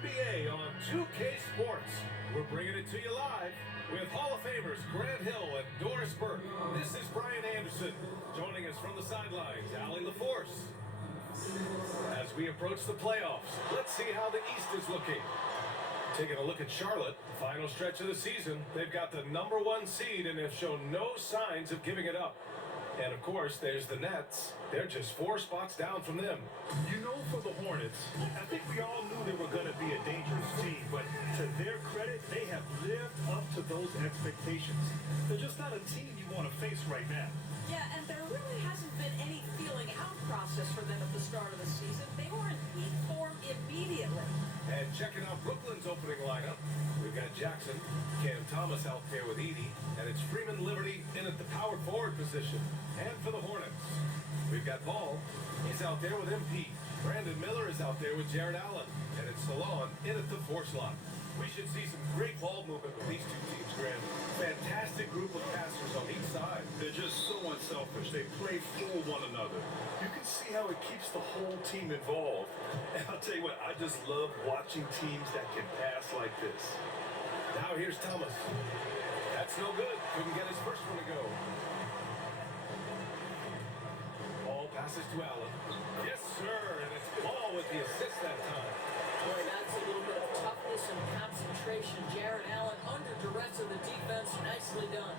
NBA on 2K Sports. We're bringing it to you live with Hall of Famers Grant Hill and Doris Burke. This is Brian Anderson. Joining us from the sidelines, Allie LaForce. As we approach the playoffs, let's see how the East is looking. Taking a look at Charlotte, final stretch of the season, they've got the #1 seed and have shown no signs of giving it up. And of course, there's the Nets. They're just 4 spots down from them. You know, for the Hornets, I think we all knew they were going to be a dangerous team, but to their credit, they have lived up to those expectations. They're just not a team you want to face right now. Yeah, and there really hasn't been any feeling out process for them at the start of the season. They were in peak form immediately. And checking out Brooklyn's opening lineup, we've got Jackson, Cam Thomas out there with Edey, and it's Freeman Liberty in at the power forward position. And for the Hornets, we've got Ball. He's out there with MP. Brandon Miller is out there with Jared Allen. And it's Salon in at the 4 slot. We should see some great ball movement with these two teams, Graham. Fantastic group of passers on each side. They're just so unselfish. They play for one another. You can see how it keeps the whole team involved. And I'll tell you what, I just love watching teams that can pass like this. Now here's Thomas. That's no good. Couldn't get his first one to go. Ball passes to Allen. Yes, sir. And it's Ball with the assist that time. Boy, that's a little bit of toughness and concentration. Jared Allen under duress of the defense. Nicely done.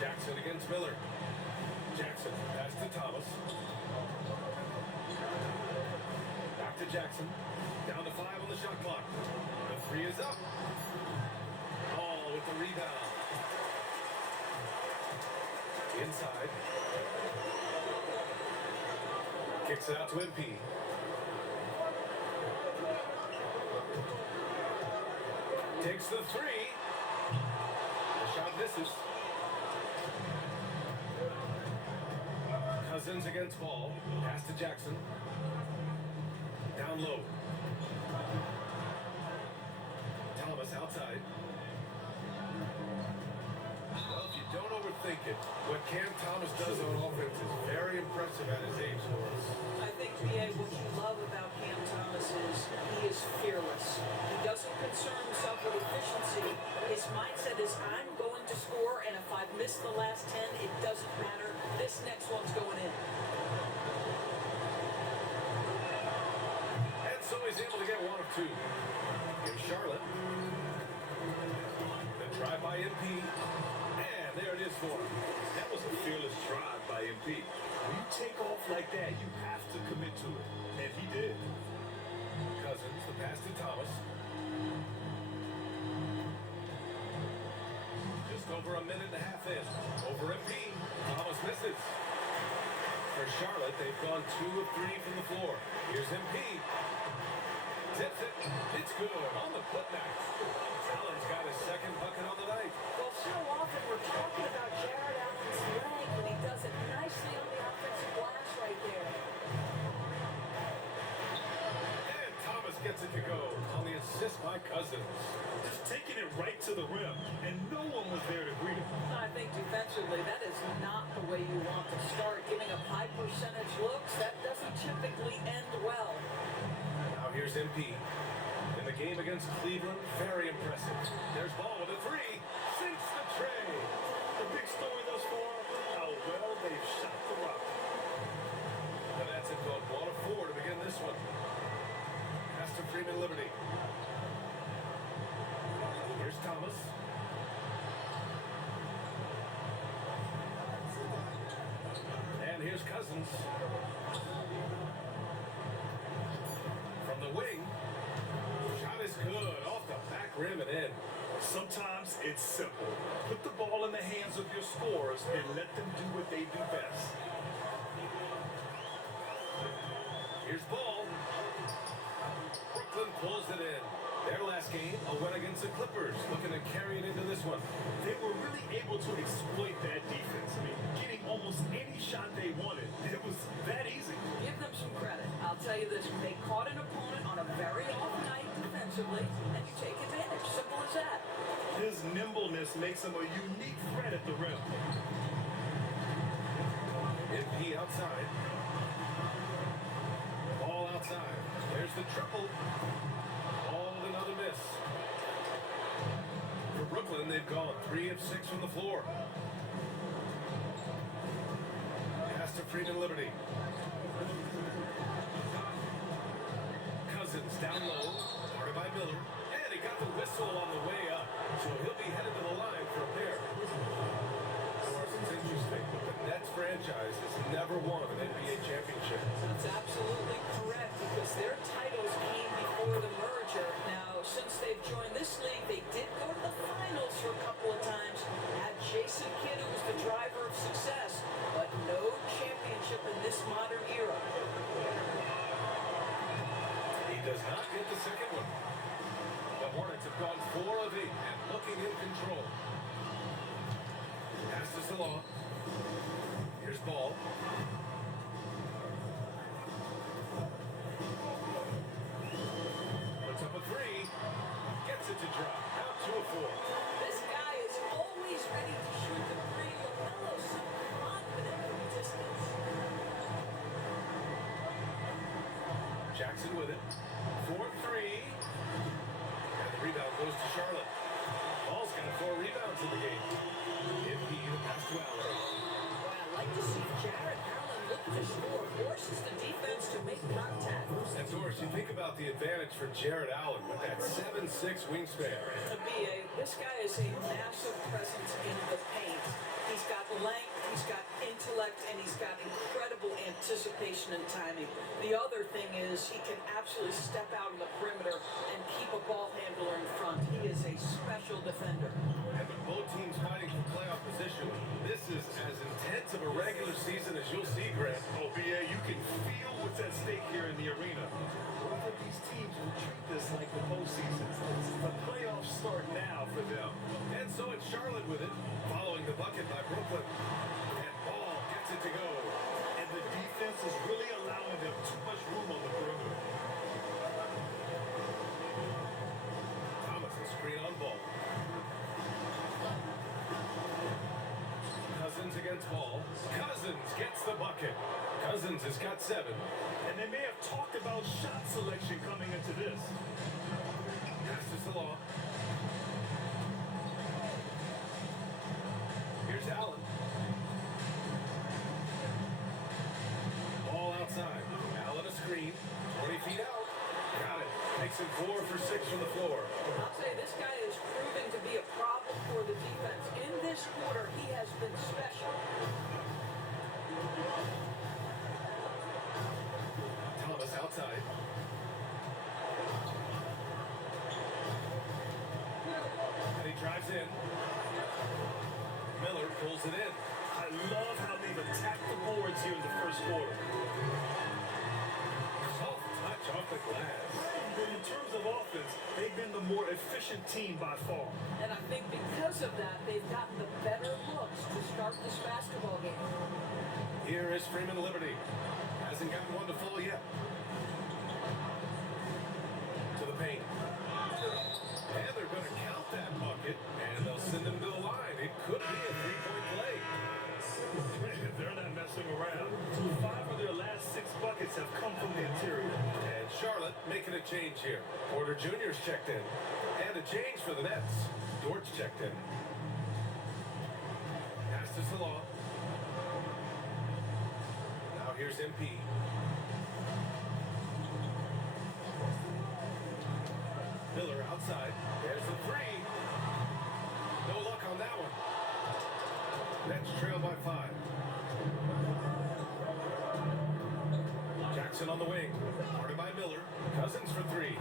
Jackson against Miller. Jackson pass to Thomas. Back to Jackson. Down to 5 on the shot clock. The 3 is up. Ball with the rebound. Inside. Kicks it out to MP. Takes the 3. The shot misses. Cousins against Ball. Pass to Jackson. Down low. Thomas outside. Well, if you don't overthink it, what Cam Thomas does on offense is very impressive at his age, Lawrence. I think, B.A., what you love about Cam Thomas is he is fearless. He doesn't concern himself with efficiency. His mindset is, I'm going to score, and if I've missed the last 10, it doesn't matter. This next one's going in. And so he's able to get 1 of 2. Here's Charlotte. The drive by MP. And there it is for him. That was a fearless drive by MP. When you take off like that, you have to commit to it. And he did. Cousins, the pass to Thomas. Just over a minute and a half in. Over MP. Thomas misses. For Charlotte, they've gone 2 of 3 from the floor. Here's MP. Tips it. It's good on the putback. Allen's got his second bucket on the night. Well, so often we're talking about Jared Allen's leg, and he does it nicely on the offensive glass right there. And Thomas gets it to go on the assist by Cousins. Just taking it right to the rim, and no one was there to greet him. I think defensively, that is not the way you want to start. Giving up high percentage looks, that doesn't typically end well. Now here's MP. In the game against Cleveland, very impressive. There's Ball with a 3. Sinks the tray. The big story thus far, how well they've shot the rock. And that's it, called 1 of 4 to begin this one. Pass to Freeman Liberty. Here's Thomas. And here's Cousins. From the wing. Shot is good. Off the back rim and in. Sometimes it's simple. Put the ball in the hands of your scorers and let them do what they do best. Here's Ball. Brooklyn pulls it in. Their last game, a win against the Clippers. Looking to carry it into this one. They were really able to exploit that defense. I mean, getting almost any shot they wanted. It was that easy. Give them some credit. I'll tell you this, they caught an opponent on a very off night defensively, and you take advantage. Simple as that. His nimbleness makes him a unique threat at the rim. MP outside. Ball outside. There's the triple. All with another miss. For Brooklyn, they've gone 3 of 6 from the floor. Pass to Freeman Liberty. Cousins down low, guarded by Miller. And he got the whistle on the way up. So he'll be headed to the line for a pair. It's interesting, but the Nets franchise has never won an NBA championship. That's absolutely correct because their titles came before the merger. Now, since they've joined this league, they did go to the finals for a couple of times. Had Jason Kidd, who was the driver of success, but no championship in this modern era. He does not get the second one. The Hornets have gone 4 of 8 and looking in control. Pass to Salon. Here's Ball. Puts up a 3. Gets it to drop. Out to a 4. This guy is always ready to shoot the three. LaMelo so confident from distance. Jackson with it. 4-3. And the rebound goes to Charlotte. Ball's got 4 rebounds in the game. MP the pass to Allen. Boy, I like to see Jarrett Allen look to score, forces the defense to make contact. And Doris, you think about the advantage for Jarrett Allen with that 7'6" wingspan. This guy is a massive presence in the paint. He's got length, he's got intellect, and he's got incredible anticipation and timing. The other thing is he can absolutely step out on the perimeter and keep a ball handler in front. He is a special defender. And with both teams fighting for playoff position, this is as intense of a regular season as you'll see, Grant. Oh, BA, you can feel what's at stake here in the arena. Both of these teams will treat this like the postseason. The playoffs start now for them. And so it's Charlotte with it, following the bucket by Brooklyn. And Ball gets it to go. And the defense is really allowing them too much room on the perimeter. Thomas a screen on Ball. Cousins against Ball. Cousins gets the bucket. Cousins has got 7. And they may have talked about shot selection coming into this. Pass to Salon. Here's Allen. Ball outside. Allen a screen. 20 feet out. Got it. Makes him 4 for 6 from the floor. I'll say this guy is proving to be a problem for the defense. In this quarter, he has been special. Thomas outside. And he drives in. Miller pulls it in. I love how they've attacked the boards here in the first quarter. Soft touch off the glass. But in terms of offense, they've been the more efficient team by far. And I think because of that, they've gotten the better looks to start this basketball game. Here is Freeman Liberty. Hasn't gotten one to fall yet. To the paint. And they're going to count that bucket, and they'll send him to the line. It could be a 3-point play. They're not messing around. 5 of their last 6 buckets have come from the interior. And Charlotte making a change here. Porter Jr.'s checked in. And a change for the Nets. Dortch checked in. Pass to Salon. Now here's MP. Miller outside. There's the 3. No luck on that one. Nets trail by 5. Jackson on the wing. Guarded by Miller. Cousins for 3.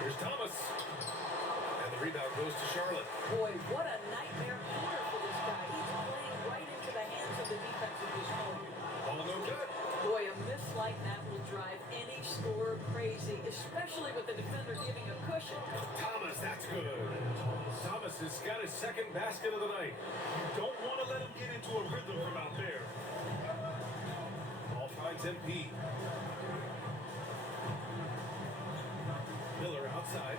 Here's Thomas. And the rebound goes to Charlotte. Boy, what a nightmare quarter for this guy. He's playing right into the hands of the defense at this point. Ball no good. Boy, a miss like that will drive any scorer crazy, especially with the defender giving a cushion. Thomas, that's good. Thomas has got his second basket of the night. Don't want to let him get into a rhythm from out there. Ball finds MP. Miller outside.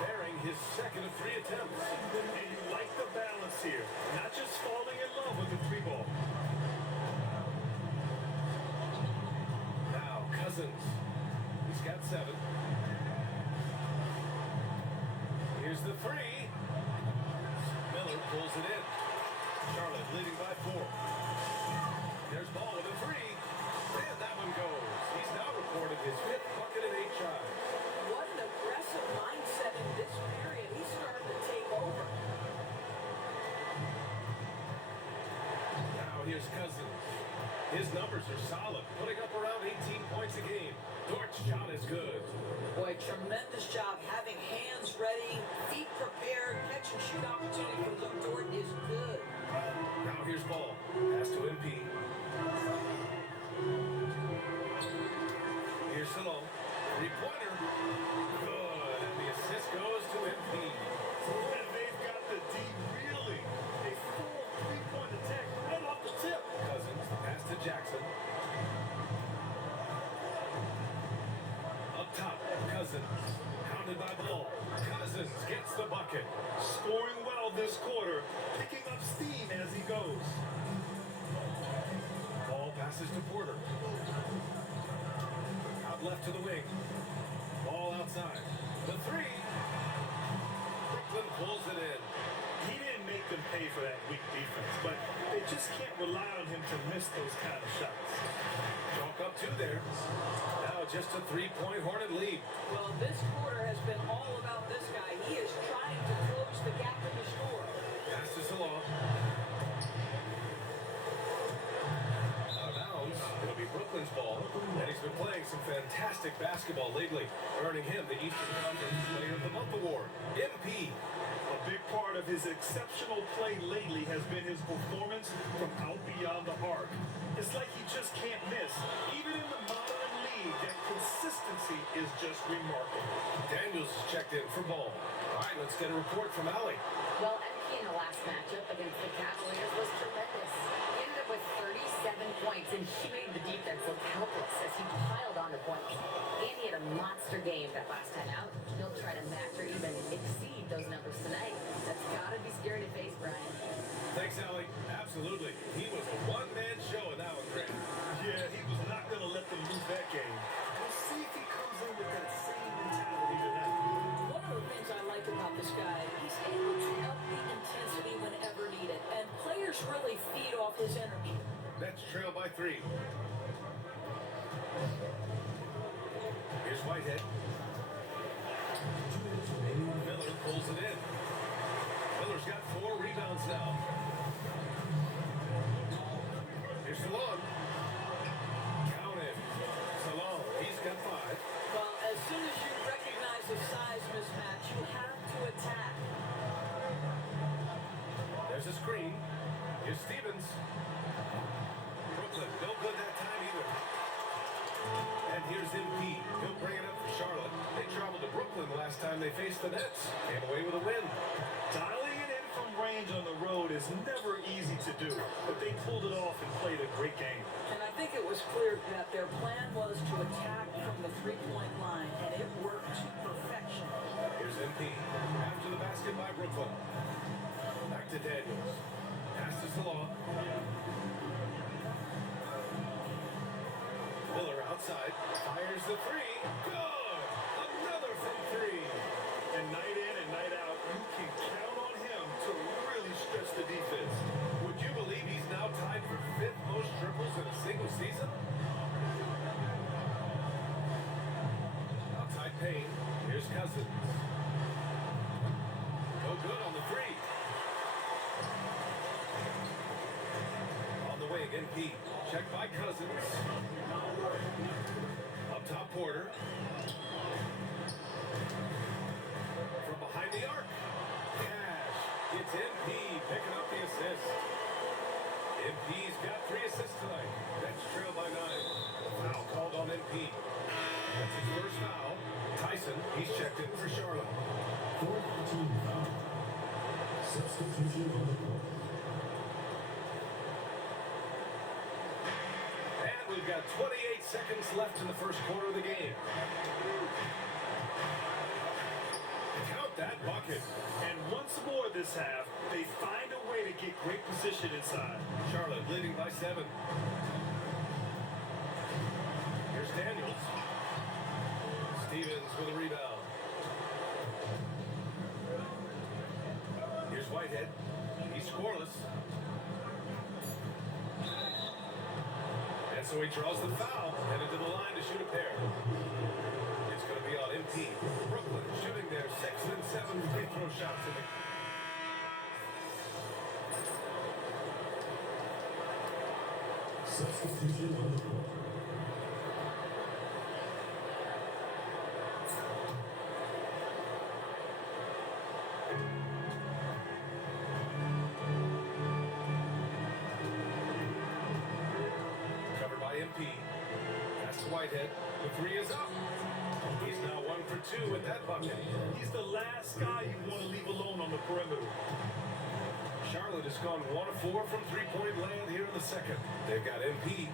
Bearing his second of 3 attempts. And you like the balance here. Not just falling in love with the 3 ball. the three. Miller pulls it in. Charlotte leading by 4. There's Ball with a three. And that one goes. He's now recorded his 5th bucket in 8 shots. What an aggressive mindset in this period. He's starting to take over. Now here's Cousins. His numbers are solid, putting up around 18 points a game. Dort's shot is good. Boy, tremendous job having hands ready, feet prepared, catch and shoot opportunity for Luke Dort is good. Now here's Ball. Pass to MP. Here's Salone. 3-pointer. Good. And the assist goes to MP. And they've got the D reeling. A full three-point attack right off the tip. Cousins. Pass to Jackson. Up top. Cousins. Pounded by Ball. Cousins gets the bucket. Scoring well this quarter, picking up steam as he goes. Ball passes to Porter. Out left to the wing. Ball outside. The three. Brooklyn pulls it in. He didn't make them pay for that weak defense, but they just can't rely on him to miss those kind of shots. Chalk up 2 there. Now just a 3-point Hornet lead. Well, this quarter has been all about this guy. He is trying to close the gap in the score. Pass to Salon. Out of bounds. It'll be Brooklyn's ball. And he's been playing some fantastic basketball lately, earning him the Eastern Conference Player of the Month award. MP. A big part of his exceptional play lately has been his performance from out beyond the arc. It's like he just can't miss. Even in the modern league, that consistency is just remarkable. Daniels is checked in for Ball. All right, let's get a report from Allie. Well, MP in the last matchup against the Cavaliers was tremendous. He ended up with 37 points, and he made the defense look helpless as he piled on the points. And he had a monster game that last time out. He'll try to match or even exceed those numbers tonight. That's gotta be scary to face, Brian. Thanks, Allie. Absolutely. He was a one-man show in that one, Grant. Yeah, he was not going to let them lose that game. We'll see if he comes in with that same mentality tonight. One of the things I like about this guy, he's able to up the intensity whenever needed, and players really feed off his energy. Nets trail by 3. Here's Whitehead. Miller pulls it in. Miller's got 4 rebounds now. Here's Salon. Count it. Salon, he's got 5. Well, as soon as you recognize the size mismatch, you have to attack. There's a screen. Here's Stevens. Brooklyn, no good that time either. And here's MP. He'll bring it up for Charlotte. They traveled to Brooklyn last time they faced the Nets. Came away with a win. Dialing it in from range on the road is never easy to do, but they pulled it off and played a great game. And I think it was clear that their plan was to attack from the three-point line, and it worked to perfection. Here's MP. After the basket by Brooklyn. Back to Daniels. Pass to Salon. Miller outside. Fires the three. Good! Another from 3. And night in and night out, you can count on him to really stretch the defense. Would you believe he's now tied for 5th most triples in a single season? Outside Payne. Here's Cousins. No good on the 3. On the wing, NP. Checked by Cousins. Up top, Porter. From behind the arc. Cash. It's MP picking up the assist. MP's got 3 assists tonight. That's trailed by 9. Foul called on MP. That's his first foul. Tyson, he's checked in for Charlotte. Fourth team foul. Substitution on the court. And we've got 28 seconds left in the first quarter of the game. Count that bucket. And once more this half, they find a way to get great position inside. Charlotte leading by 7. Here's Daniels. Stevens with a rebound. And so he draws the foul, headed to the line to shoot a pair. It's going to be on MP. Brooklyn shooting their 6 and 7 free throw shots in the Substitution on the court. covered by MP. Pass to Whitehead. The three is up. He's now 1 for 2 with that bucket. He's the last guy you want to leave alone on the perimeter. Charlotte has gone 1 of 4 from three-point land here in the second. They've got MP.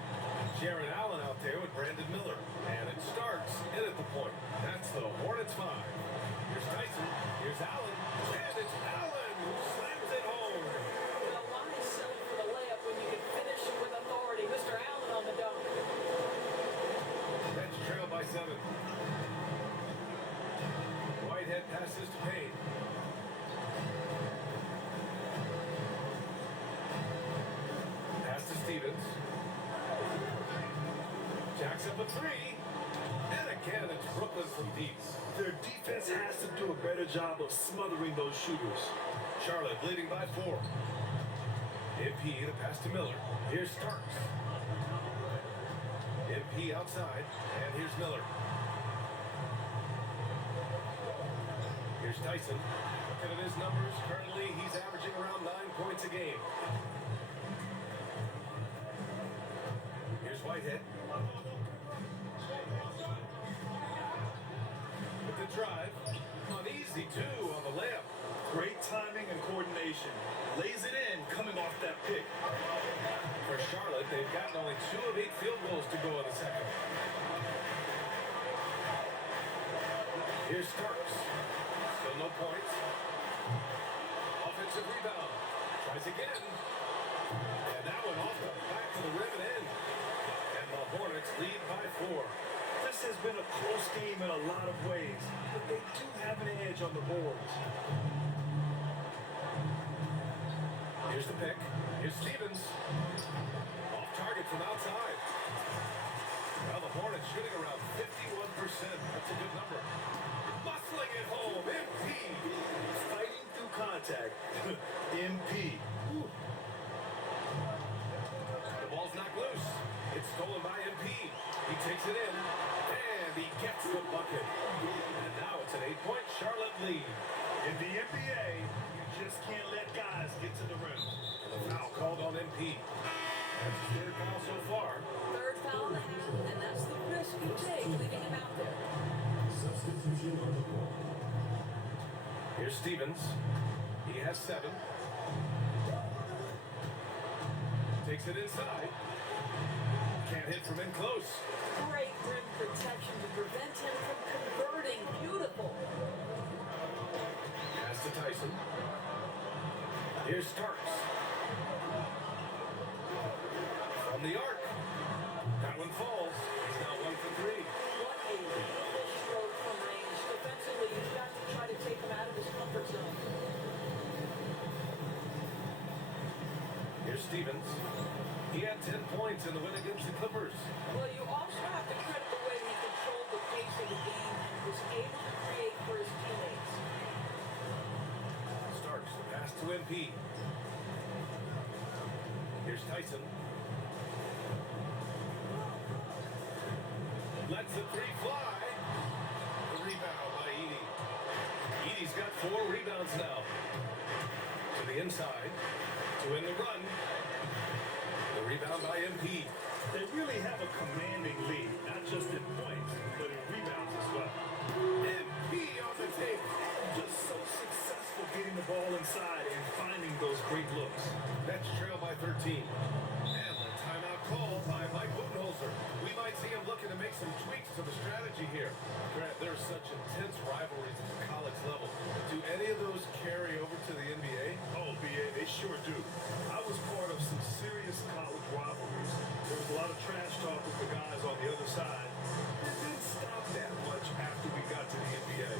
Jaron Allen out there with Brandon Miller. And it starts in at the point. That's the Hornets 5. Here's Tyson. Here's Allen. And it's Allen who slams it home. You know, why is selling for the layup when you can finish it with authority? Mr. Allen on the dunk. Nets trail by 7. Whitehead passes to Payne. Pass to Stevens. Jacks up a 3. And again, it's Brooklyn from deep. Their defense has to do a better job of smothering those shooters. Charlotte leading by 4. MP the pass to Miller. Here's Starks. MP outside. And here's Miller. Here's Tyson. Looking at his numbers. Currently, he's averaging around 9 points a game. Here's Whitehead. With the drive. Uneasy, too, on the layup. Great timing and coordination. Lays it in coming off that pick. For Charlotte, they've gotten only 2 of 8 field goals to go in the second. Here's Starks. Still no points. Offensive rebound. Tries again. And that one off the back of the rim and in. And the Hornets lead by 4. This has been a close game in a lot of ways, but they do have an edge on the boards. Here's the pick. Here's Stevens. Off target from outside. Well, the Hornets shooting around 51%. That's a good number. Muscling it home. MP. Fighting through contact. MP. The ball's knocked loose. It's stolen by MP. He takes it in. And he gets the bucket. And now it's an 8-point Charlotte lead. In the NBA, you just can't let guys get to the rim. And the foul called on MP. That's his 3rd foul so far. Third foul in the half, and that's the risk you take leaving him out there. Substitution on the court. Here's Stevens. He has 7. Takes it inside. Can't hit from in close. Great rim protection to prevent him from converting. Beautiful. Pass to Tyson. Here's Starks. From the arc. That one falls. He's now 1 for 3. What a beautiful stroke from range. Defensively, you've got to try to take him out of his comfort zone. Here's Stevens. He had 10 points in the win against the Clippers. Well, you also have to credit the way he controlled the pace of the game and was able to create for his teammates. Starks the pass to MP. Here's Tyson. Lets the 3 fly. The rebound by Edey. Edey's got 4 rebounds now. To the inside. To in the run. The rebound by MP. They really have a commanding lead, not just in points, but in rebounds as well. MP on the tape. Just so successful getting the ball inside and finding those great looks. Nets trail by 13. And the timeout called by Mike Budenholzer. We might see him looking to make some tweaks to the strategy here. Grant, there's such intense rivalries at the college level. Do any of those carry over to the NBA? Oh, BA, they sure do. I was part of some serious college rivalries. There was a lot of trash talk with the guys on the other side. It didn't stop that much after we got to the NBA.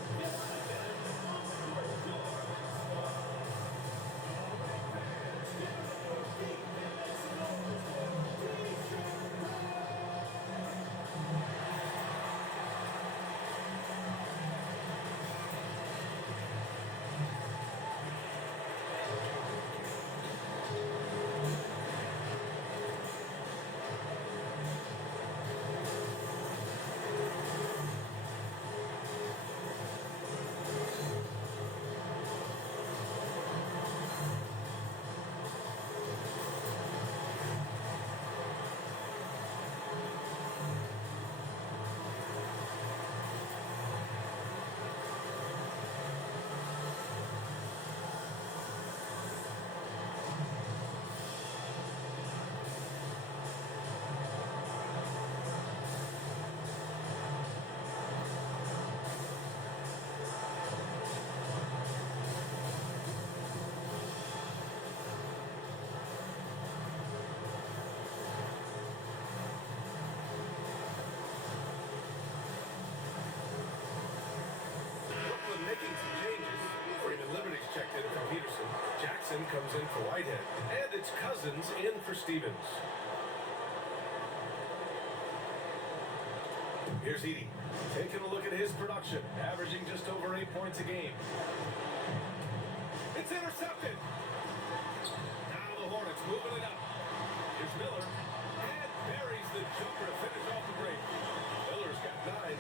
Jackson comes in for Whitehead. And it's Cousins in for Stevens. Here's Edie. Taking a look at his production. Averaging just over 8 points a game. It's intercepted. Now the Hornets moving it up. Here's Miller. And buries the jumper to finish off the break. Miller's got 9.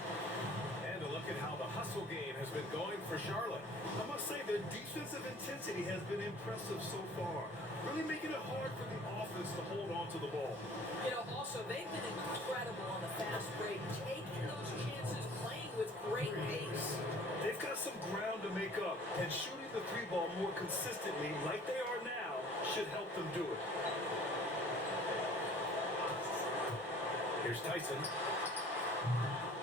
And a look at how the hustle game has been going for Charlotte. I must say their defensive intensity has been impressive so far. Really making it hard for the offense to hold on to the ball. You know, also, they've been incredible on the fast break, taking those chances, playing with great pace. They've got some ground to make up, and shooting the three ball more consistently like they are now should help them do it. Here's Tyson.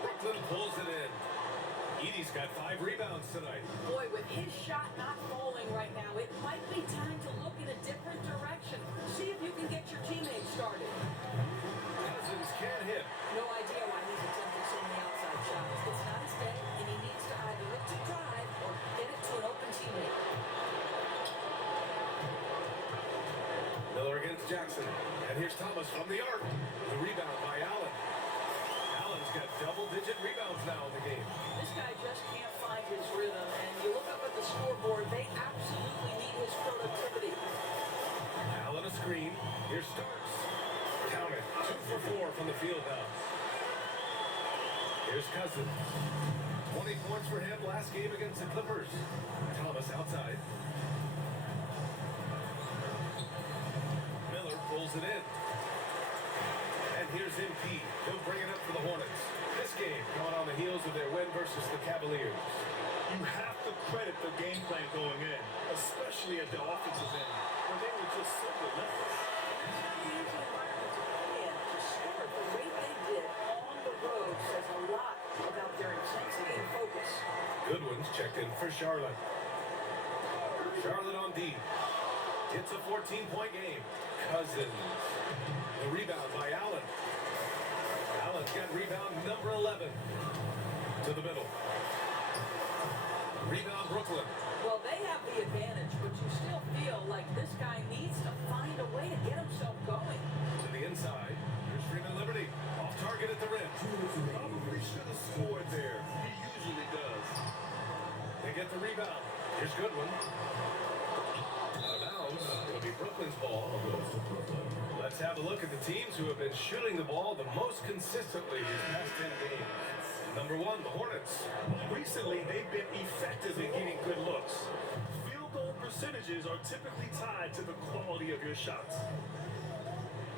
Brooklyn pulls it in. Edie's got 5 rebounds tonight. Boy, with his shot not falling right now, it might be time to look in a different direction. See if you can get your teammates started. Cousins can't hit. No idea why he's attempting so many outside shots. It's not his day, and he needs to either look to drive or get it to an open teammate. Miller against Jackson. And here's Thomas from the arc. The rebound by Allen. Allen's got double-digit rebounds now in the game. This guy just can't find his rhythm, and you look up at the scoreboard, they absolutely need his productivity. Allen a screen. Here Starks. Count it. 2 for 4 from the field house. Here's Cousins. 20 points for him last game against the Clippers. Thomas outside. Miller pulls it in. And here's MP. He'll bring it up for the Hornets. This game going on the heels of their win versus the Cavaliers. You have to credit the game plan going in, especially at the offensive end, where they were just so relentless. To score the way they did on the road says a lot about their intensity and focus. Goodwin's checked in for Charlotte. Charlotte on D. It's a 14-point game. Cousins. The rebound by Allen. Allen's got rebound number 11. To the middle. Rebound Brooklyn. Well, they have the advantage, but you still feel like this guy needs to find a way to get himself going. To the inside. Here's Freeman Liberty. Off target at the rim. Probably should have scored there. He usually does. They get the rebound. Here's Goodwin. Out of bounds. It'll be Brooklyn's ball. Let's have a look at the teams who have been shooting the ball the most consistently these past 10 games. Number 1, the Hornets. Recently, they've been effective in getting good looks. Field goal percentages are typically tied to the quality of your shots.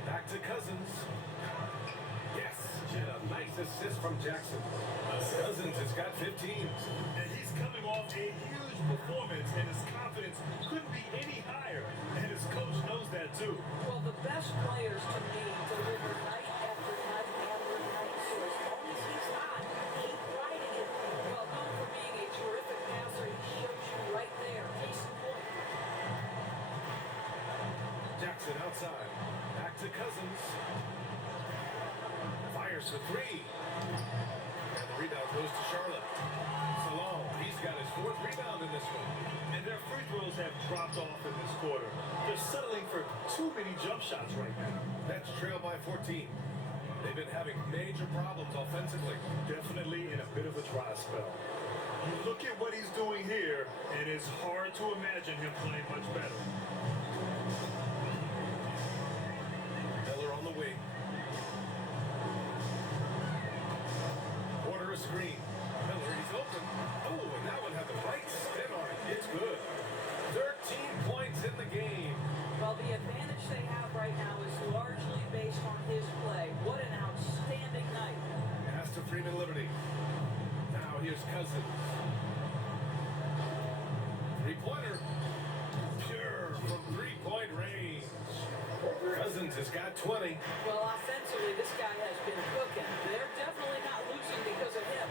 Back to Cousins. Yes, and a nice assist from Jackson. Cousins has got 15. And he's coming off a huge performance, and his confidence couldn't be any higher. And his coach knows that too. Well, the best players to me deliver night after night after night. So as long as he's hot, keep riding it. Well, known for being a terrific passer, he shows you right there. Case in point. Jackson outside. Back to Cousins. Fires for 3. And the rebound goes to Charlotte. Salon, he's got his 4th rebound in this one. And their free throws have dropped off in this quarter. They're settling for too many jump shots right now. That's trailed by 14. They've been having major problems offensively. Definitely in a bit of a dry spell. You look at what he's doing here, and it's hard to imagine him playing much better. Miller on the wing. Porter a screen. Miller, he's open. Oh, and that one had the right spin on it. It's good. 13 points in the game. Well, the advantage they have right now is largely based on his play. What an outstanding night. Pass to Freeman Liberty. Now here's Cousins. 3-pointer. Pure from 3-point range. Cousins has got 20. Well, offensively, this guy has been cooking. They're definitely not losing because of him.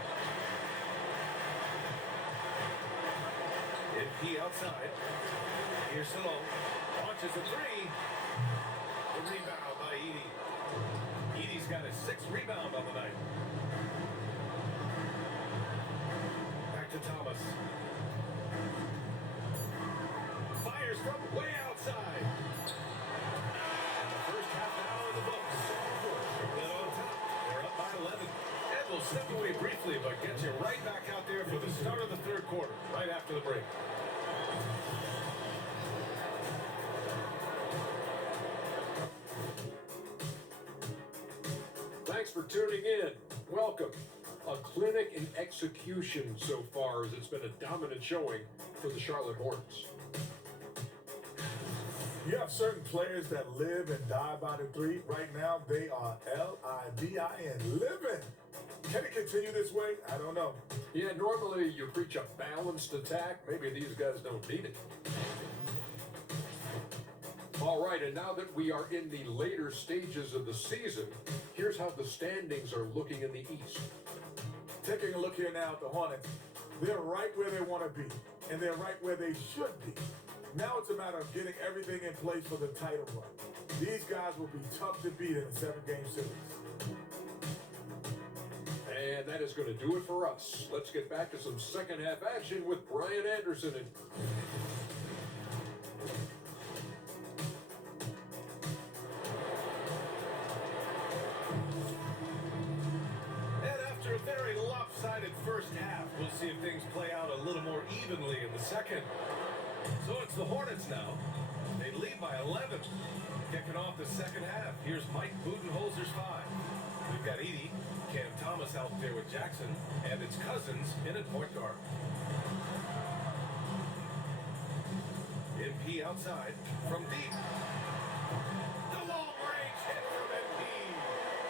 MP outside. Here's Salon. Launches a 3. The rebound by Edie. Edie's got his 6th rebound on the night. Back to Thomas. Fires fires from way outside. The first half hour in the books. Brooklyn on top. They're up by 11. And we'll step away briefly, but get you right back out there for the start of the third quarter, right after the break. Thanks for tuning in. Welcome. A clinic in execution so far, as it's been a dominant showing for the Charlotte Hornets. You have certain players that live and die by the three. Right now, they are L-I-V-I-N, living. Can it continue this way? I don't know. Yeah, normally you preach a balanced attack. Maybe these guys don't need it. All right, and now that we are in the later stages of the season, here's how the standings are looking in the East. Taking a look here now at the Hornets, they're right where they want to be, and they're right where they should be. Now it's a matter of getting everything in place for the title run. These guys will be tough to beat in a 7-game series. And that is going to do it for us. Let's get back to some second half action with Brian Anderson. And after a very lopsided first half, we'll see if things play out a little more evenly in the second. So it's the Hornets now. They lead by 11. Kicking off the second half, here's Mike Budenholzer's 5. We've got Edey, Cam Thomas out there with Jackson, and it's Cousins in at point guard. MP outside from deep. The long-range hit from MP.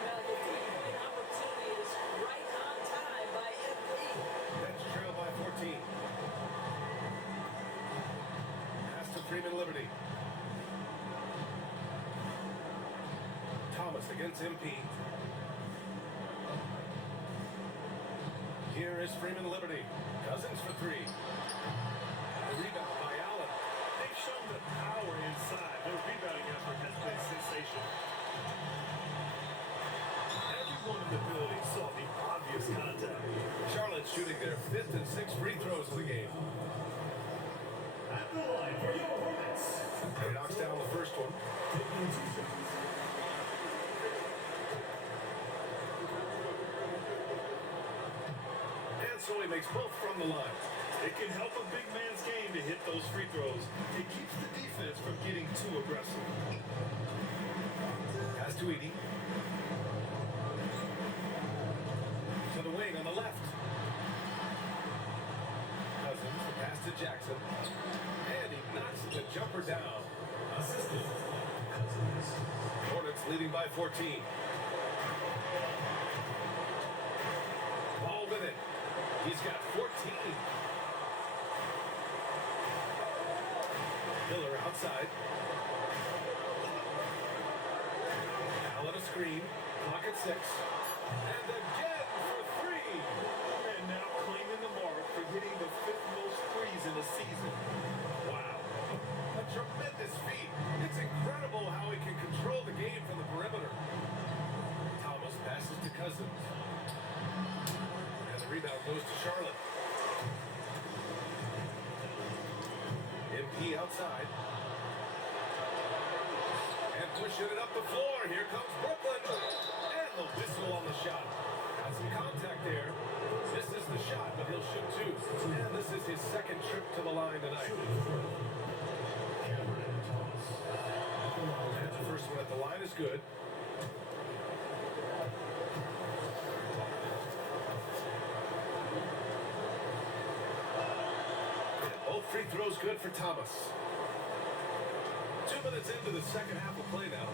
Now the three-point opportunity is right on time by MP. Nets trail by 14. Pass to Freeman Liberty. Thomas against MP. Here is Freeman Liberty. Cousins for 3. The rebound by Allen. They've shown the power inside. Their rebounding effort has been sensational. Everyone in the building saw the obvious contact. Charlotte shooting their 5th and 6th free throws of the game. At the line for your Hornets. He knocks down the first one. And so he makes both from the line. It can help a big man's game to hit those free throws. It keeps the defense from getting too aggressive. Pass to Edey. To the wing on the left. Cousins, the pass to Jackson. And he knocks the jumper down. Assistant. Cousins. Hornets leading by 14. Ball with it. He's got 14. Miller outside. Allen a screen. Clock at 6. And again for 3. And now claiming the mark for hitting the 5th most threes in the season. Wow. A tremendous feat. It's incredible how he can control the game from the perimeter. Thomas passes to Cousins. And the rebound goes to Charlotte. MP outside. And pushing it up the floor. Here comes Brooklyn. And the whistle on the shot. Got some contact there. This is the shot, but he'll shoot 2. And this is his second trip to the line tonight. Cameron Thomas. And the first one at the line is good. And both free throws good for Thomas. 2 minutes into the second half of play now.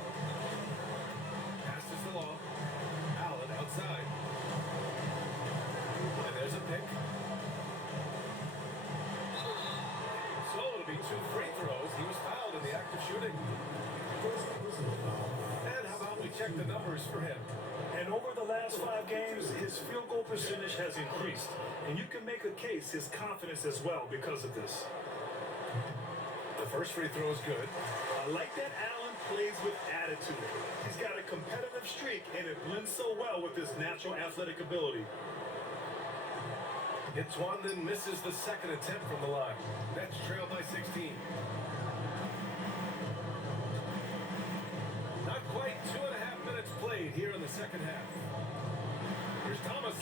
Pass is the law. Allen outside. And there's a pick. So it'll be 2 free throws. He was fouled in the act of shooting. First personal foul. And how about we check the numbers for him? And over the last 5 games, his field goal percentage has increased. And you can make a case his confidence as well because of this. The first free throw is good. I like that Allen plays with attitude. He's got a competitive streak, and it blends so well with his natural athletic ability. Hits one, then misses the second attempt from the line. Nets trail by 16. 2.5 minutes played here in the second half. Here's Thomas.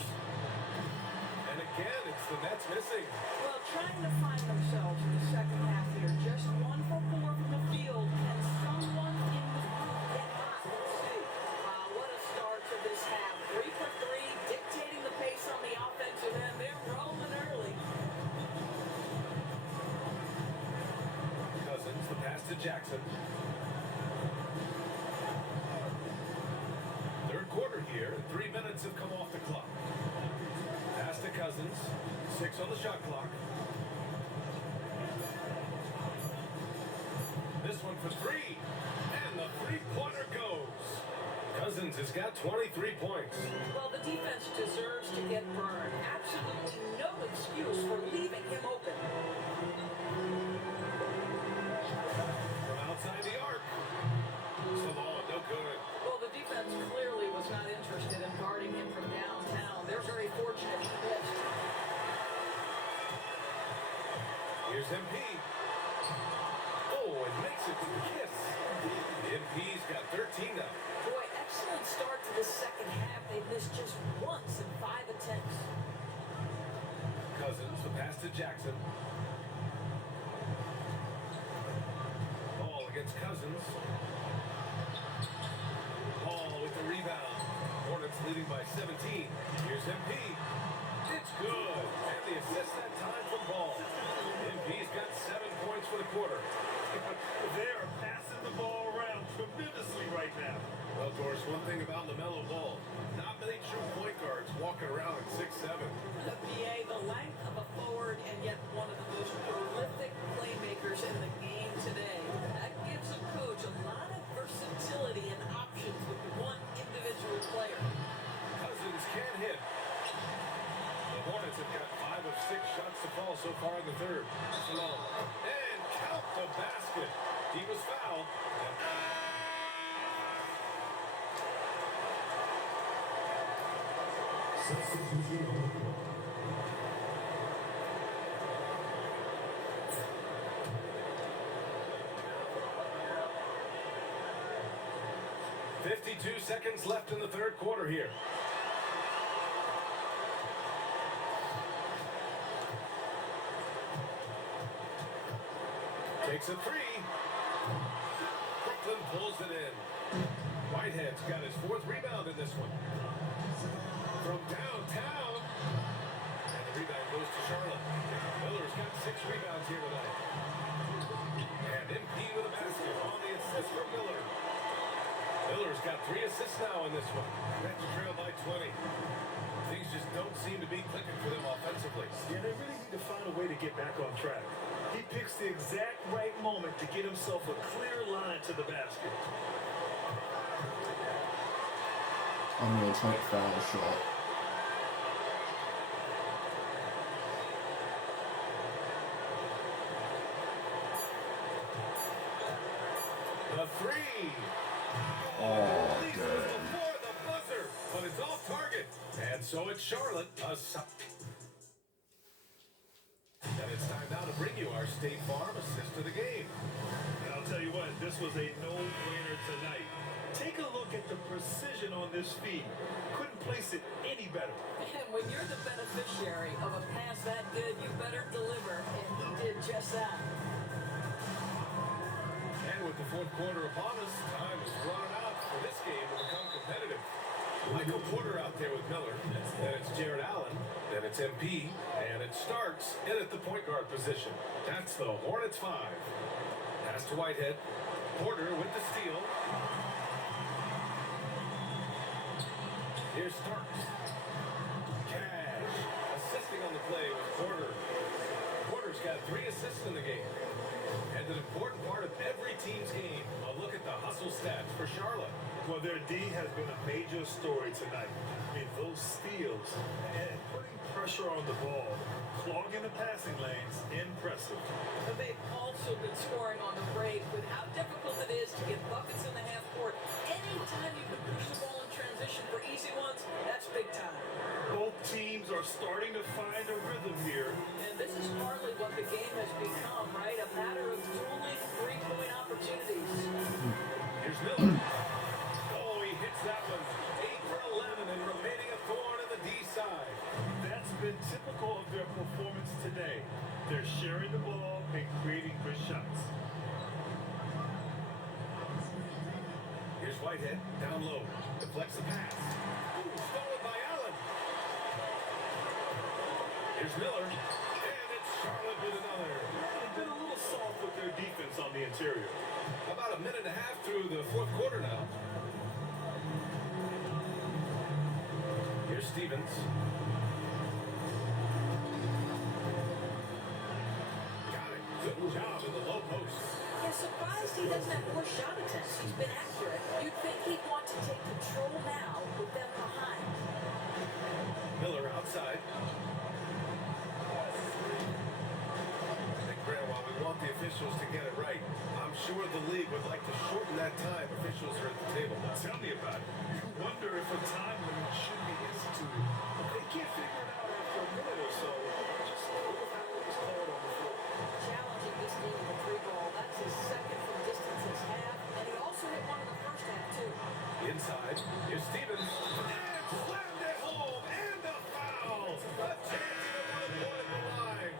And again, it's the Nets missing. Well, trying to find themselves in the second half here. Just 1 for 4 from the field, and someone in the group get hot. Let's see. What a start to this half. 3 for 3, dictating the pace on the offensive end. They're rolling early. Cousins, the pass to Jackson. Third quarter here, and 3 minutes have come off the clock. Pass to Cousins, 6 on the shot clock. This one for 3, and the three-pointer goes. Cousins has got 23 points. Well, the defense deserves to get burned. Absolutely no excuse for leaving him open. From outside the arc. So long, no good. Well, the defense clearly was not interested in guarding him from downtown. They're very fortunate he missed. Here's MP. Oh, and makes it to the kiss. MP's got 13 now. Boy, excellent start to the second half. They've missed just once in 5 attempts. Cousins, the pass to Jackson. Ball against Cousins. Ball with the rebound. Hornets leading by 17. Here's MP. It's good. And the assist that time from Ball. MP's got 7 points for the quarter. They are passing the ball around tremendously right now. Well, Doris, one thing about LaMelo Ball, not many true point guards walking around at 6'7". The PA, the length of a forward, and yet one of the most prolific playmakers in the game today. That gives a coach a lot of versatility and options with one individual player. Cousins can't hit. The Hornets have got 5 of 6 shots to fall so far in the third. Slow. And count the basket. He was fouled. Substitution on the court. .52 seconds left in the third quarter here. Takes a 3. Brooklyn pulls it in. Whitehead's got his 4th rebound in this one. From downtown. And the rebound goes to Charlotte. Miller's got 6 rebounds here tonight. And MP with a basket on the assist from Miller. Miller's got 3 assists now in this one. Nets trail by 20. Things just don't seem to be clicking for them offensively. Yeah, they really need to find a way to get back on track. He picks the exact right moment to get himself a clear line to the basket. I'm gonna try to foul a shot. The 3. Oh, Releases good. before the buzzer, but it's off target. And so it's Charlotte. And it's time now to bring you our State Farm assist to the game. And I'll tell you what, this was a no-brainer tonight. Take a look at the precision on this feed. Couldn't place it any better. And when you're the beneficiary of a pass that good, you better deliver, and he did just that. And with the fourth quarter upon us, time is running out for this game to become competitive. Michael Porter out there with Miller. Then it's Jared Allen. Then it's MP. And it starts in at the point guard position. That's the Hornets 5. Pass to Whitehead. Porter with the steal. Here's Starks. Cash assisting on the play with Porter. Porter's got 3 assists in the game. And an important part of every team's game. A look at the hustle stats for Charlotte. Well, their D has been a major story tonight. I mean, those steals and putting pressure on the ball, clogging the passing lanes, impressive. But they've also been scoring on the break with how difficult it is to get buckets in the half court. Anytime you can push the ball in transition for easy ones, that's big time. Both teams are starting to find a rhythm here. And this is partly what the game has become, right? A matter of only 3-point opportunities. Here's Miller. their performance today. They're sharing the ball and creating good shots. Here's Whitehead, down low, deflects the pass. Ooh, stolen by Allen. Here's Miller, and it's Charlotte with another. They've been a little soft with their defense on the interior. About a minute and a half through the fourth quarter now. Here's Stevens. Got it. Good job in the low post. Yeah, surprised he doesn't have more shot attempts. He's been accurate. You'd think he'd want to take control now with them behind. Miller outside. I think, Grant, while we want the officials to get it right, I'm sure the league would like to shorten that time officials are at the table. Tell me about it. You wonder if a time limit should be instituted. But they can't figure it out after a minute or so. Just look at how he's called on the floor. Challenging this team with a three ball. That's his second from distance this half. And he also hit one in the first half, too. Inside, here's Stevens. And slammed it home, and a foul. A chance to one point at the line.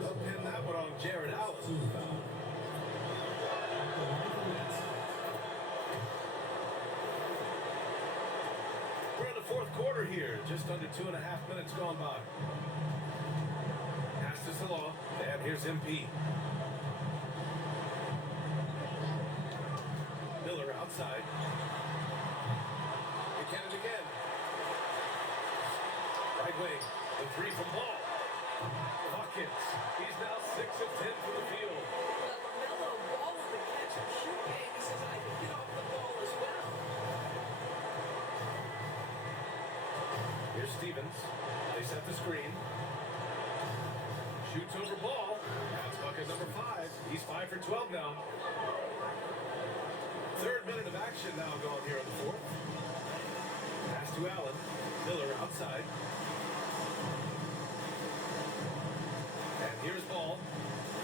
They'll pin that one on Jared Allen. We're in the fourth quarter here, just under 2.5 minutes gone by. Pass to Salon, and here's MP. Miller outside. Buchanan again. Right wing, the three from Ball. Hawkins, he's now 6 of 10 from the field. LaMelo Ball in the catch and shoot game. He says, I can get off the ball as well. Here's Stevens. They set the screen. Shoots over Ball. That's bucket number 5. He's 5 for 12 now. Third minute of action now going here in the fourth. Pass to Allen. Miller outside. And here's Ball.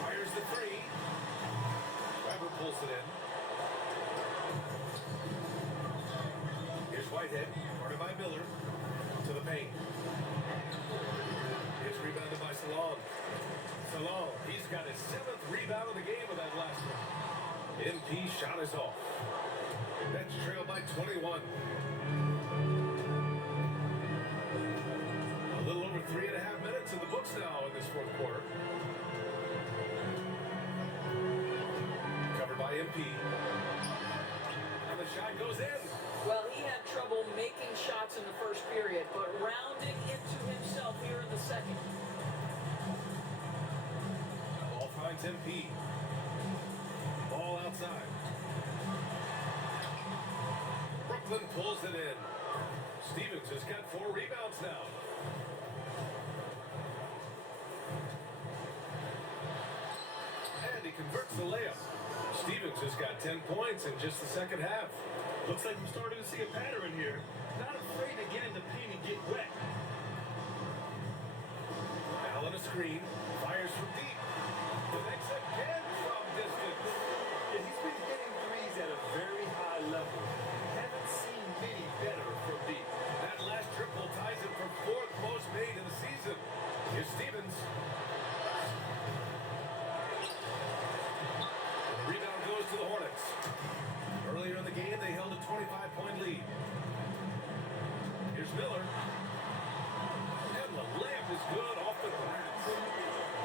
Fires the three. Weber pulls it in. Here's Whitehead. Guarded by Miller. To the paint. It's rebounded by Salon. Salon, he's got his 7th rebound of the game with that last one. MP shot is off. Nets trail by 21. A little over 3.5 minutes in the books now in this fourth quarter. Covered by MP. And the shot goes in. Well, he had trouble making shots in the first period, but rounding into himself here in the second. Ball finds MP. Ball outside. Brooklyn pulls it in. Stevens has got 4 rebounds now. And he converts the layup. Stevens has got 10 points in just the second half. Looks like we're starting to see a pattern here. Not afraid to get in the paint and get wet. Allen a screen. Fires from deep. Connects again from distance. Yeah, he's been hitting threes at a very high level. Haven't seen many better from deep. That last triple ties him for 4th most made in the season. Here's Stevens. And the rebound goes to the Hornets. Earlier in the game, they held a 25-point lead. Here's Miller. And the layup is good off the glass.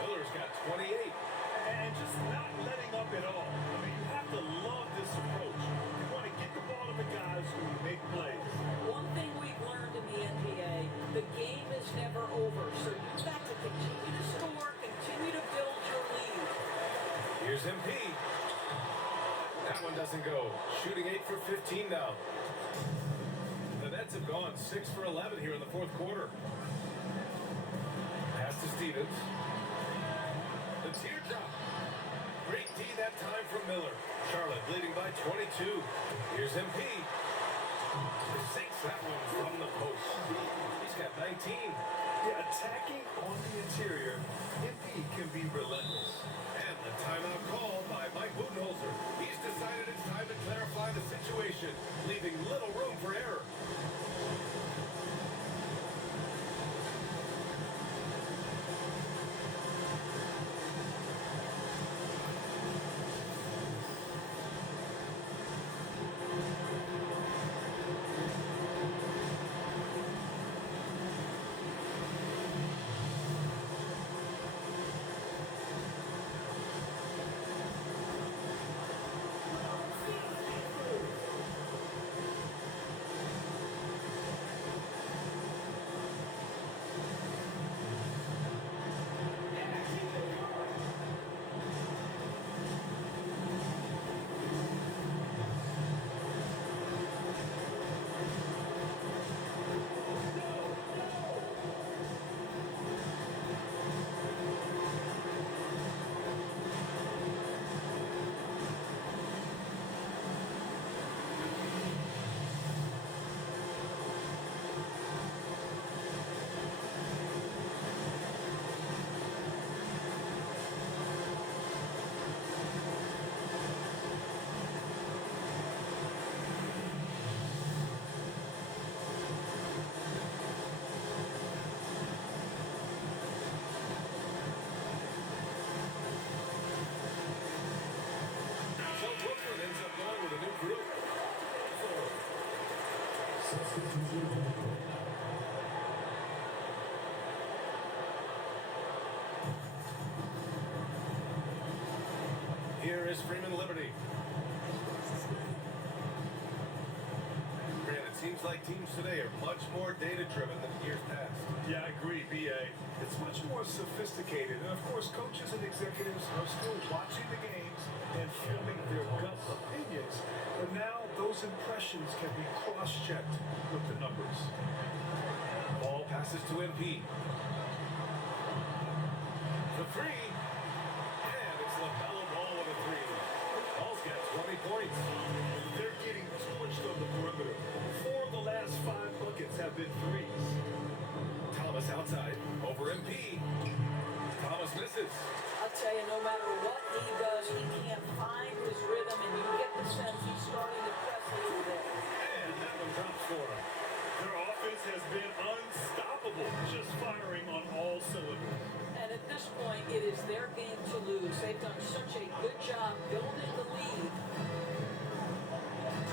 Miller's got 28. And just not letting up at all. I mean, you have to love this approach. You want to get the ball to the guys who make plays. One thing we've learned in the NBA, the game is never over. So you've got to continue to score, continue to build your lead. Here's MP. That one doesn't go. Shooting 8 for 15 now. The Nets have gone 6 for 11 here in the fourth quarter. Pass to Stevens. The teardrop. Great D that time from Miller. Charlotte leading by 22. Here's MP. Sinks that one from the post. He's got 19. Yeah, attacking on the interior, MP can be relentless. And the timeout called by Mike Budenholzer. He's decided it's time to clarify the situation, leaving little room for error. Substitution on the court. Here is Freeman Liberty. Grant, it seems like teams today are much more data-driven than years past. Yeah, I agree, BA. It's much more sophisticated. And of course, coaches and executives are still watching the games and forming their gut opinions. But now those impressions can be cross-checked with the numbers. Ball passes to MP. The three. And it's LaMelo Ball with a three. Ball's got 20 points. They're getting torched on the perimeter. 4 of the last 5 buckets have been threes. Thomas outside. Over MP. Thomas misses. I'll tell you, no matter what he does, he can't find his rhythm, and you get the sense he's starting to press a little bit. And that one drops for him. Their offense has been unstoppable, just firing on all cylinders. And at this point, it is their game to lose. They've done such a good job building the lead.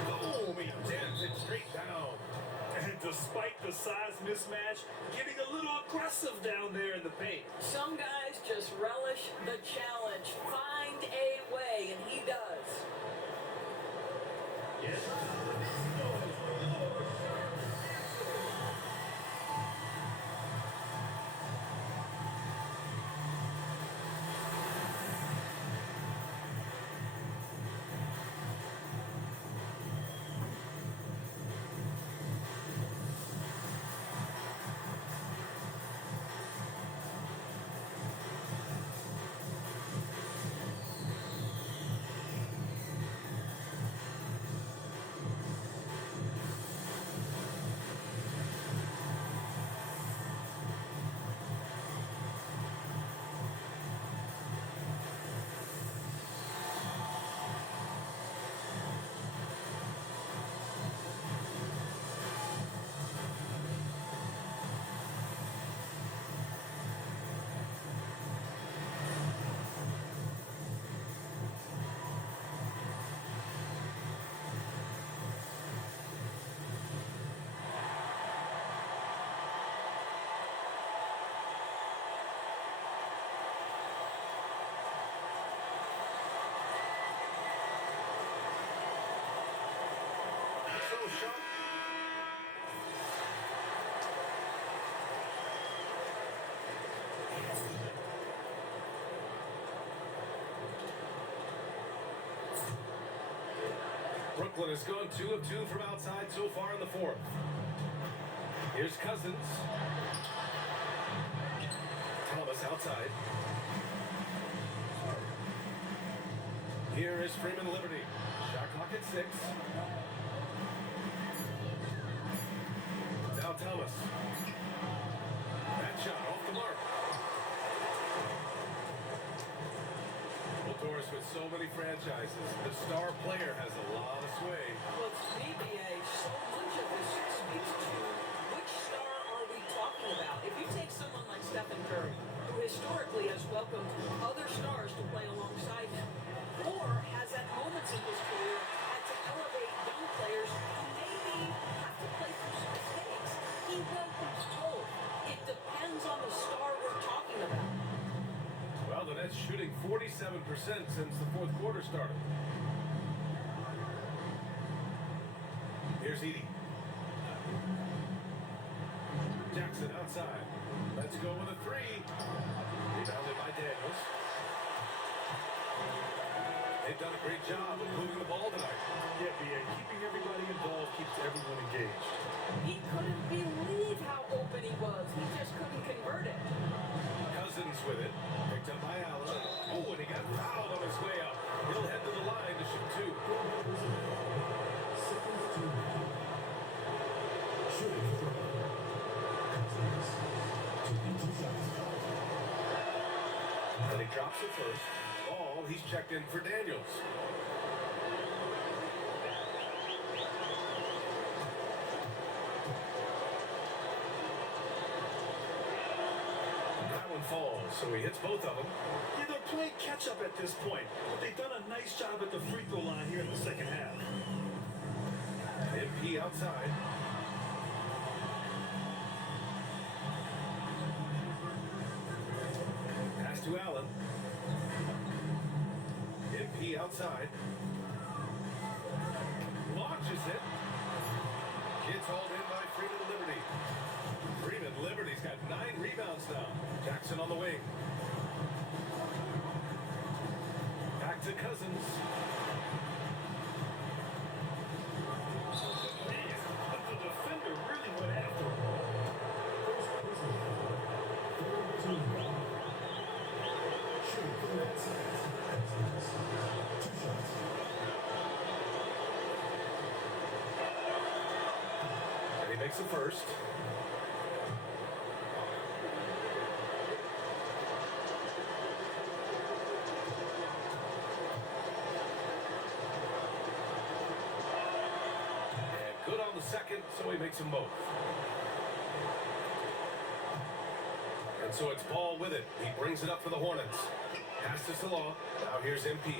Boom! He jams it straight down. And despite the size mismatch, getting a little aggressive down there in the paint. Some guys just relish the challenge. Find a way, and he does. So sharp. Brooklyn has gone 2 of 2 from outside so far in the fourth. Here's Cousins. Thomas outside. Here is Freeman Liberty. Shot clock at 6. Now Thomas. That shot off the mark. Well, Doris, with so many franchises, the star player has a lot of sway. Well, it's BBA. So much of this speaks to which star are we talking about? If you take someone like Stephen Curry, who historically has welcomed other stars to play alongside him, or has at moments in his career had to elevate young players who maybe have to play through some mistakes, he welcomes both. It depends on the star we're talking about. Well, the Nets shooting 47% since the fourth quarter started. Here's Edie. Jackson outside. Let's go with a three. Rebounded by Daniels. They've done a great job of moving the ball tonight. Yeah, BA, keeping everybody involved keeps everyone engaged. He couldn't believe how open he was. He just couldn't convert it. Cousins with it. Picked up by Allen. Oh, and he got fouled on his way up. He'll head to the line to shoot 2. Seconds to remaining. Shooting from Cousins. Taking 2 shots. And he drops it first. Ball, he's checked in for Daniels. That one falls, so he hits both of them. Yeah, they're playing catch-up at this point, but they've done a nice job at the free throw line here in the second half. MP outside. outside. Launches it. Gets hauled in by Freeman Liberty. Freeman Liberty's got 9 rebounds now. Jackson on the wing. Back to Cousins. Man, but the defender really went after him. First person. Third team foul. Shooting from the outside. Cousins. 2 shots. And he makes the first. And good on the second, so he makes them both. And so it's Ball with it. He brings it up for the Hornets. Pass to Salah. Now here's MP.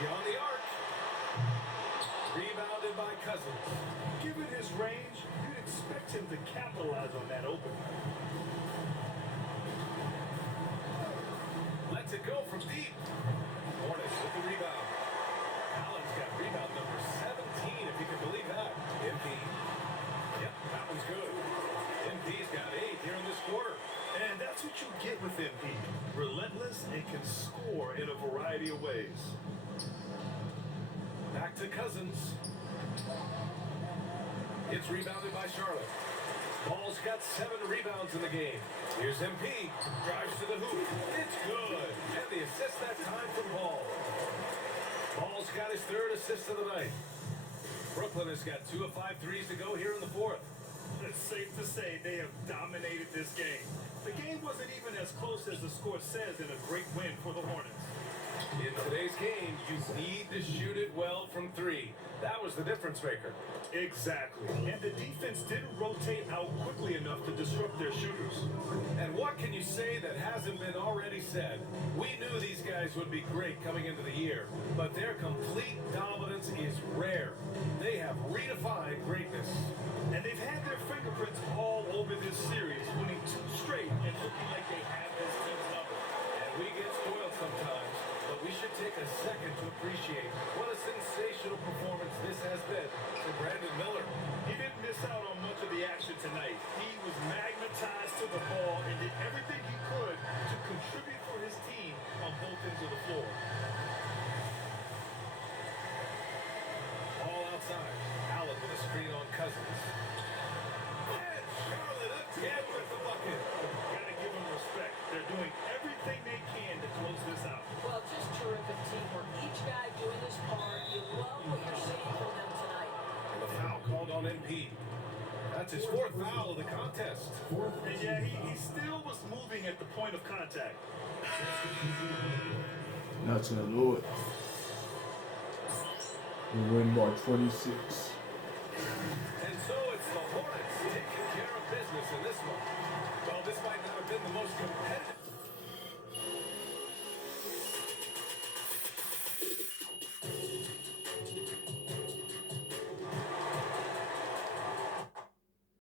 Beyond the arc. Rebounded by Cousins. Given his range, you'd expect him to capitalize on that opening. Lets it go from deep. Hornets with the rebound. Allen's got rebound number 17, if you can believe that. MP. Yep, that one's good. MP's got 8 here in this quarter. And that's what you get with MP. Relentless and can score in a variety of ways. Back to Cousins. It's rebounded by Charlotte. Ball's got 7 rebounds in the game. Here's MP. Drives to the hoop. It's good. And the assist that time from Ball. Ball's got his 3rd assist of the night. Brooklyn has got 2 of 5 threes to go here in the 4th. It's safe to say they have dominated this game. The game wasn't even as close as the score says in a great win for the Hornets. In today's game, you need to shoot it well from 3. That was the difference maker. Exactly. And the defense didn't rotate out quickly enough to disrupt their shooters. And what can you say that hasn't been already said? We knew these guys would be great coming into the year, but their complete dominance is rare. They have redefined greatness. And they've had their fingerprints all over this series, winning 2 straight and looking like they have this team's number. And we get spoiled sometimes, but we should take a second to appreciate what a sensational performance this has been for Brandon Miller. He didn't miss out on much of the action tonight. He was magnetized to the ball and did everything he could to contribute for his team on both ends of the floor. All outside. Allen with a screen on Cousins. And Charlotte again with the bucket. Gotta give them respect. They're doing everything they can to close this out. Well, just terrific teamwork. Each guy doing his part. You love what you're seeing from them tonight. And the foul called on MP. That's his 4th foul of the contest. And yeah, he still was moving at the point of contact. That's gonna do it. We win by 26.